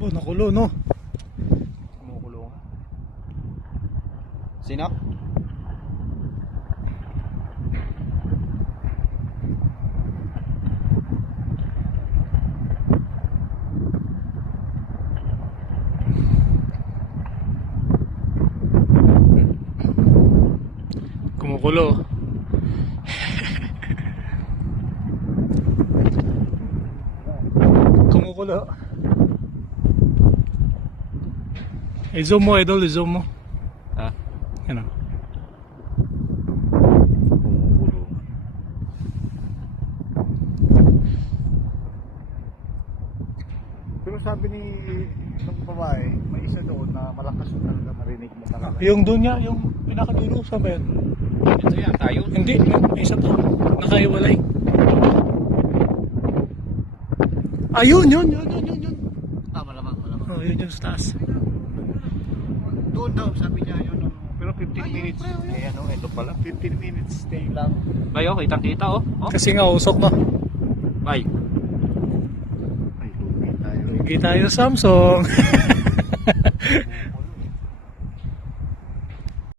Oh, nakulo, no? Kumukulo nga. Sinap? Kumukulo. Kumukulo. I-zoom mo, idol, i-zoom mo. Ha? Ano? Kumukulo. Pero sabi ni ng babae, may isa doon na malakas yung talaga marinig mo talaga. Yung doon niya, yung pinakadulo, saan ba yun? Ito yan, tayo. Hindi, may isa to. Nakaiwalay. Ayun, yun. Ah, malamang. Oh, yun yung sa taas. Doon daw, sabi niya yun. Pero 15 minutes. Eh ano, ito pala. 15 minutes stay lang. Bay, oh, kitang-kita oh. Oh, Kasi nga, usok na. bay. Ay, lugi tayo. Hindi tayo Samsung.